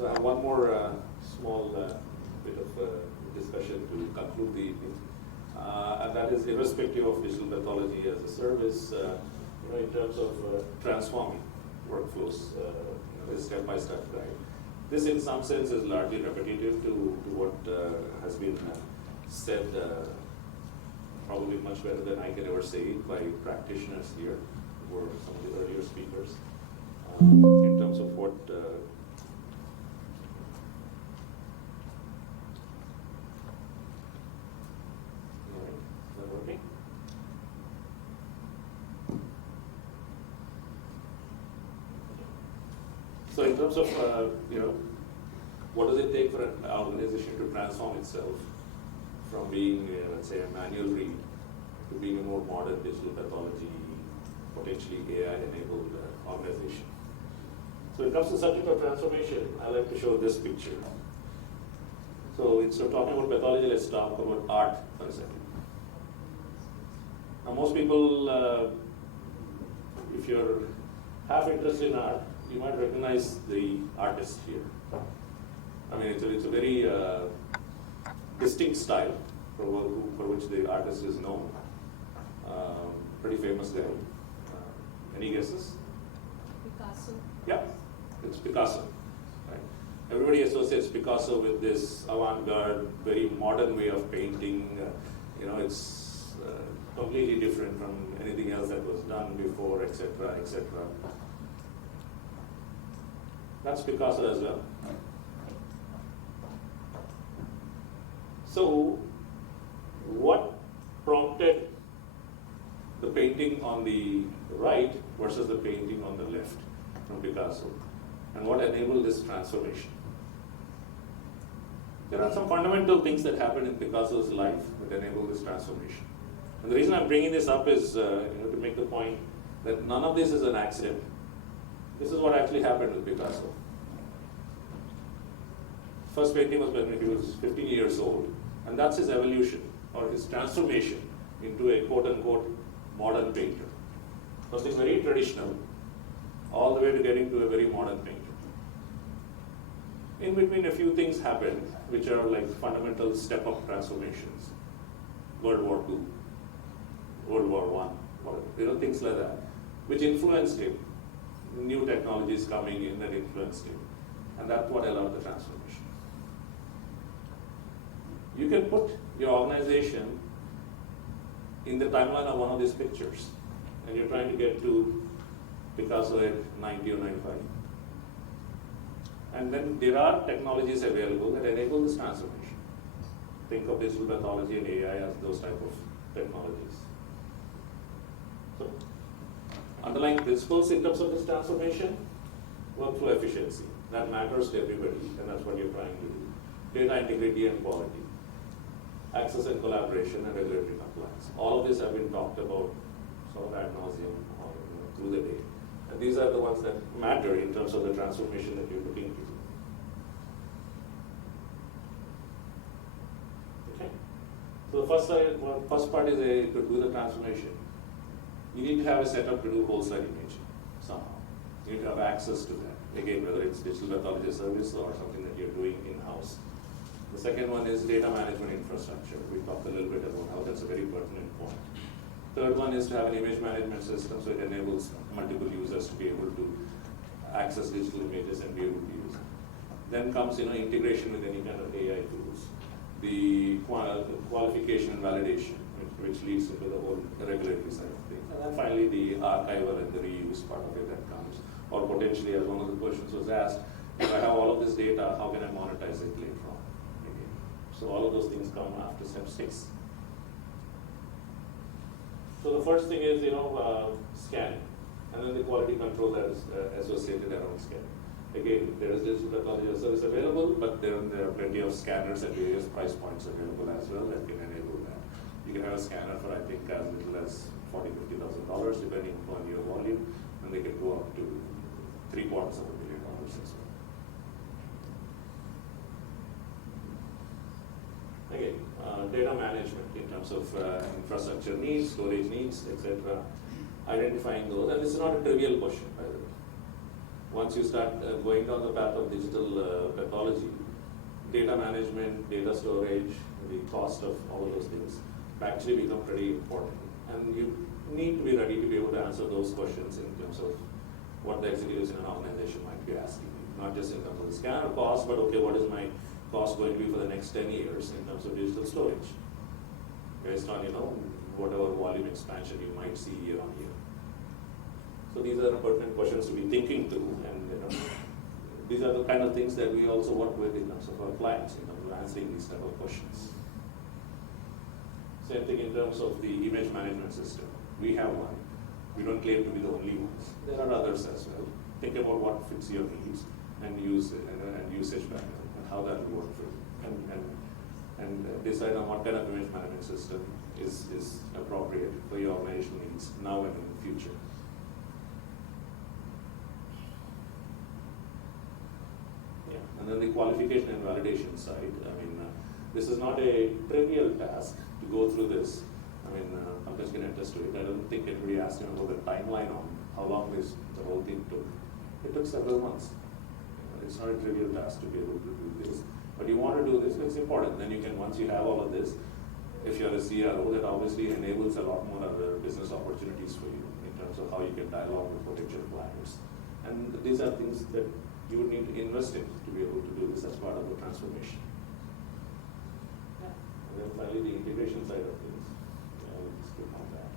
So I have one more small bit of discussion to conclude the evening, and that is irrespective of digital pathology as a service, in terms of transforming workflows, this step-by-step guide. This, in some sense, is largely repetitive to what has been said, probably much better than I can ever say it by practitioners here, who were some of the earlier speakers, in terms of what So in terms of, what does it take for an organization to transform itself from being, let's say, a manual read to being a more modern digital pathology, potentially AI-enabled organization? So when it comes to subject of transformation, I like to show this picture. So instead of talking about pathology, let's talk about art for a second. Now most people, if you're half interested in art, you might recognize the artist here. I mean, it's a very distinct style for which the artist is known. Pretty famous guy. Any guesses? Picasso. Yeah, it's Picasso. Right? Everybody associates Picasso with this avant-garde, very modern way of painting. It's completely different from anything else that was done before, etc., etc. That's Picasso as well. So, what prompted the painting on the right versus the painting on the left from Picasso? And what enabled this transformation? There are some fundamental things that happened in Picasso's life that enabled this transformation. And the reason I'm bringing this up is to make the point that none of this is an accident. This is what actually happened with Picasso. First painting was when he was 15 years old, and that's his evolution or his transformation into a quote-unquote modern painter. Something very traditional, all the way to getting to a very modern painter. In between, a few things happened, which are like fundamental step-up transformations. World War II, World War I, things like that, which influenced him. New technologies coming in that influenced him. And that's what allowed the transformation. You can put your organization in the timeline of one of these pictures, and you're trying to get to Picasso at 90 or 95. And then there are technologies available that enable this transformation. Think of digital pathology and AI as those type of technologies. So, underlying principles in terms of this transformation, workflow efficiency. That matters to everybody, and that's what you're trying to do. Data integrity and quality. Access and collaboration and regulatory compliance. All of this have been talked about sort of ad nauseum or through the day. And these are the ones that matter in terms of the transformation that you're looking to do. Okay? So the first part is to do the transformation. You need to have a setup to do whole slide imaging somehow. You need to have access to that. Again, whether it's digital pathology service or something that you're doing in-house. The second one is data management infrastructure. We talked a little bit about how that's a very pertinent point. Third one is to have an image management system so it enables multiple users to be able to access digital images and be able to use it. Then comes integration with any kind of AI tools. The qualification and validation, which leads into the whole regulatory side of things. And then finally the archival and the reuse part of it that comes. Or potentially, as one of the questions was asked, if I have all of this data, how can I monetize it later on? Okay. So all of those things come after step 6. So the first thing is, scanning. And then the quality control that is associated around scanning. Again, there is digital pathology service available, but there are plenty of scanners at various price points available as well that can enable that. You can have a scanner for, I think, as little as $40,000, $50,000, depending upon your volume, and they can go up to $750 million as well. Again, data management in terms of infrastructure needs, storage needs, etc. Identifying those, and this is not a trivial question, by the way. Once you start going down the path of digital data management, data storage, the cost of all of those things actually become pretty important. And you need to be ready to be able to answer those questions in terms of what the executives in an organization might be asking you. Not just in terms of the scanner cost, but okay, what is my cost going to be for the next 10 years in terms of digital storage? Based on, whatever volume expansion you might see year on year. So these are pertinent questions to be thinking through, and these are the kind of things that we also work with in terms of our clients, in terms of answering these type of questions. Same thing in terms of the image management system. We have one. We don't claim to be the only ones. There are others as well. Think about what fits your needs and use it, and usage pattern, and how that will work for you. And decide on what kind of image management system is appropriate for your organizational needs now and in the future. Yeah. And then the qualification and validation side. This is not a trivial task to go through this. Pankaj can attest to it. I don't think anybody asked him about the timeline on how long the whole thing took. It took several months. It's not a trivial task to be able to do this. But you want to do this, it's important. Then you can, once you have all of this, if you're a CRO, that obviously enables a lot more other business opportunities for you in terms of how you can dialogue with potential clients. And these are things that you would need to invest in to be able to do this as part of the transformation. Yeah. And then finally, the integration side of things. I'll skip on that.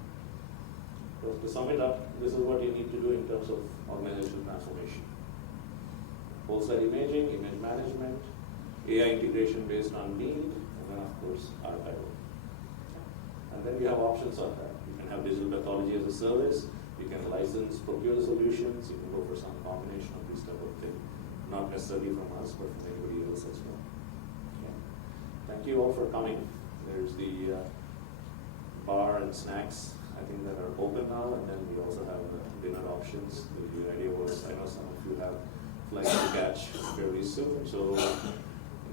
So to sum it up, this is what you need to do in terms of organizational transformation. Whole site imaging, image management, AI integration based on need, and then of course archival. And then you have options on that. You can have digital pathology as a service, you can license, procure solutions, you can go for some combination of these type of things. Not necessarily from us, but from anybody else as well. Okay. Thank you all for coming. There's the bar and snacks, I think, that are open now, and then we also have dinner options. The idea was, I know some of you have flights to catch fairly soon, so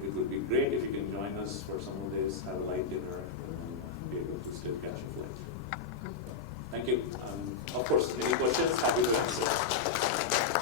it would be great if you can join us for some of this, have a light dinner, and be able to still catch a flight. Thank you. Of course, any questions, happy to answer.